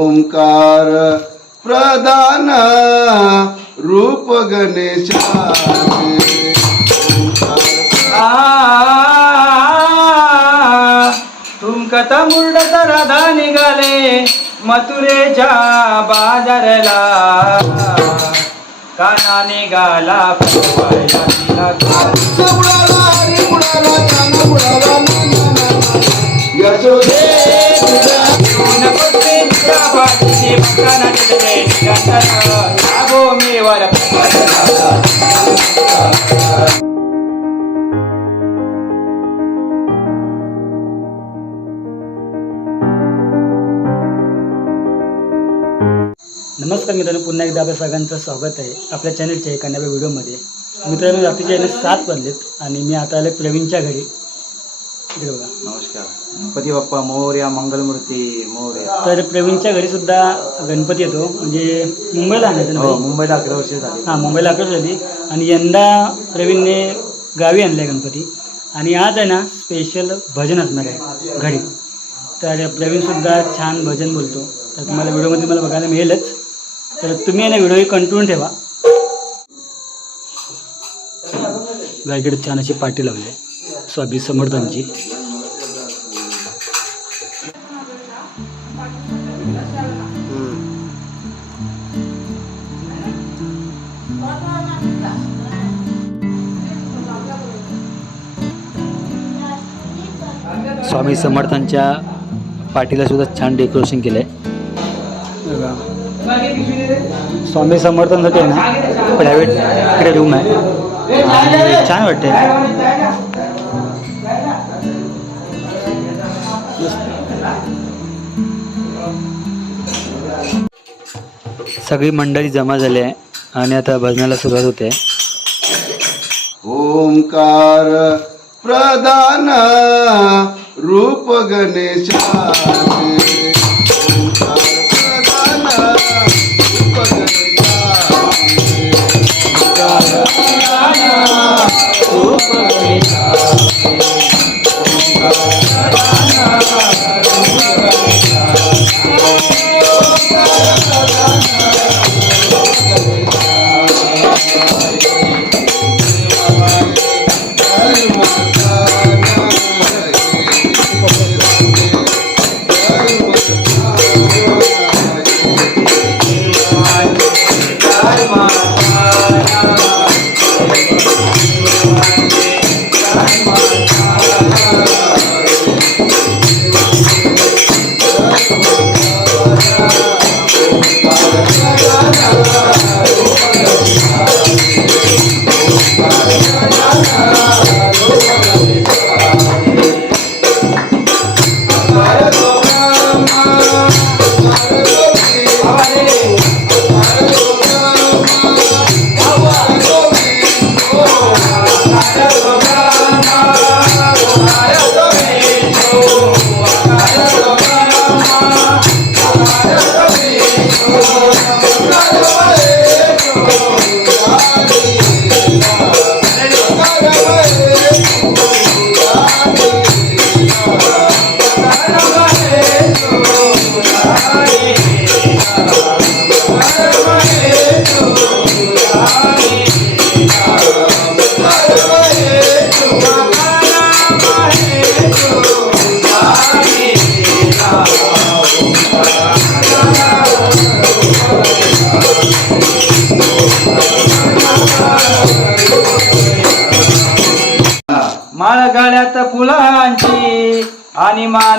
ओंकार प्रधान रूप ओंकार तुमकता मुंडत राधा निघाले मथुरेच्या बाजारला. काना निघाला फुलवायला सगळ्यांचं स्वागत आहे आपल्या चॅनलच्या एका नव्या व्हिडिओमध्ये. मित्रांनो रात्रीचे येणे सात वाजलेत आणि मी आता आले प्रवीणच्या घरी. इकडे बघा. नमस्कार. गणपती बाप्पा मोर्या मंगलमूर्ती मोर्या. तर प्रवीणच्या घरी सुद्धा गणपती येतो. म्हणजे मुंबईला आणायचं ना हो? मुंबईला अकरा वर्ष झाली. हां मुंबईला अकरा झाली. आणि यंदा प्रवीणने गावी आणलं गणपती. आणि आज आहे ना स्पेशल भजन असणार आहे घरी. तर प्रवीणसुद्धा छान भजन बोलतो. तर तुम्हाला व्हिडिओमध्ये मला बघायला मिळेलच. तर तुम्ही ना व्हिडिओ कंटिन्यू ठेवा. गायकडे छान अशी पाठी लावली आहे. स्वामी समर्थांची. स्वामी समर्थांच्या पाठीला सुद्धा छान डेकोरेशन केलं आहे स्वामी समर्थनसाठी आहे ना प्रायव्हेट इकडे रूम आहे. छान वाटते सगळी मंडळी जमा झाली आहे आणि आता भजनाला सुरुवात होते. ओंकार प्रधान रूप गणेश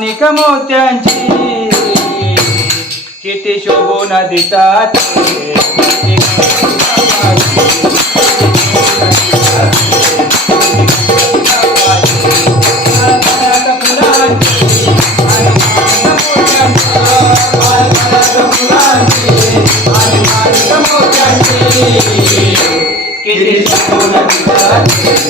माणिक मोत्यांची. किती शोभून दिसतात किती शोभून दिसतात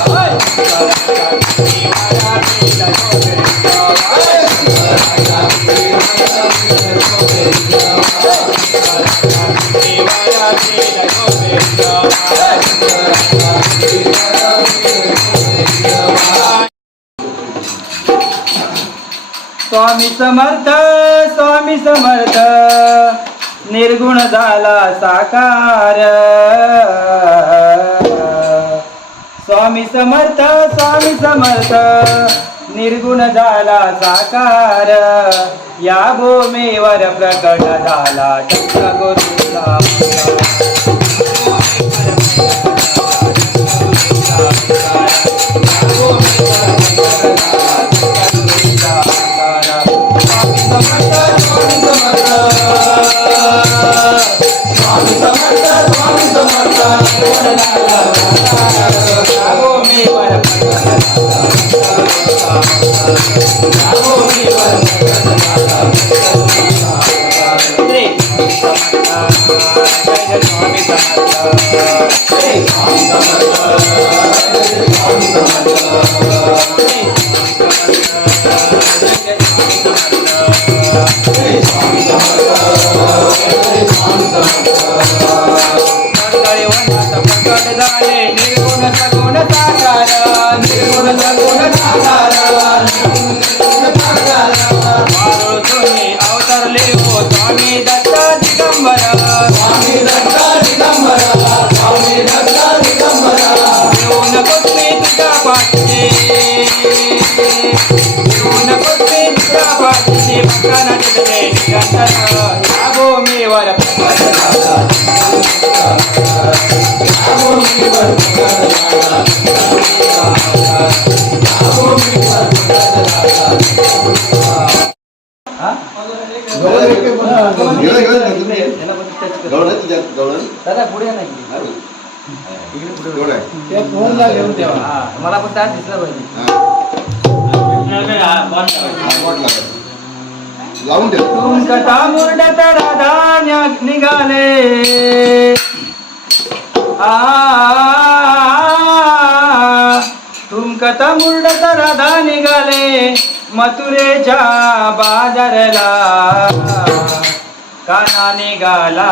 समर्थ स्वामी समर्थ निर्गुण झाला साकार. स्वामी समर्थ स्वामी समर्थ निर्गुण झाला साकार. या भूमीवर प्रकट झाला चक्र गुरुचा मंगळे प्रकट झाले निर्गुण सगुण साकार निर्गुण सगुण साकार वारुळ तुम्ही अवतरले हो स्वामी दत्त दिगंबर स्वामी दत्त दिगंबर स्वामी दत्त दिगंबर येऊन पुत्री तुझ्या पाठीचे येऊन पुत्री तुझ्या पाठीचे भक्तांना दिसले निरंतर या भूमीवर प्रकट झाला दादा पुढे नाही मला पण तास दिसला पाहिजे लावून ठेव तुम कथा मुरडत राधा न्या- निघाले आ तुम कथा मुरडत राधा निघाले मथुरेच्या बाजारला काना निघाला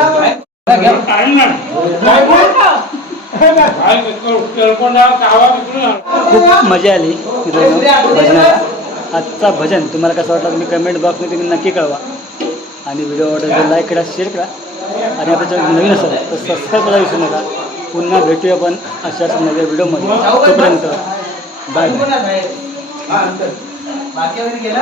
खूप मजा आली भजनाला आजचा भजन तुम्हाला कसं वाटलं तुम्ही कमेंट बॉक्समध्ये तुम्ही नक्की कळवा. आणि व्हिडिओ आवडला लाईक करा शेअर करा. आणि आपल्या चॅनल नवीन असेल तर सबस्क्राईब करायला विसरू नका. पुन्हा भेटूया आपण अशाच नव्या व्हिडिओमध्ये तोपर्यंत बाय बाकी गेला?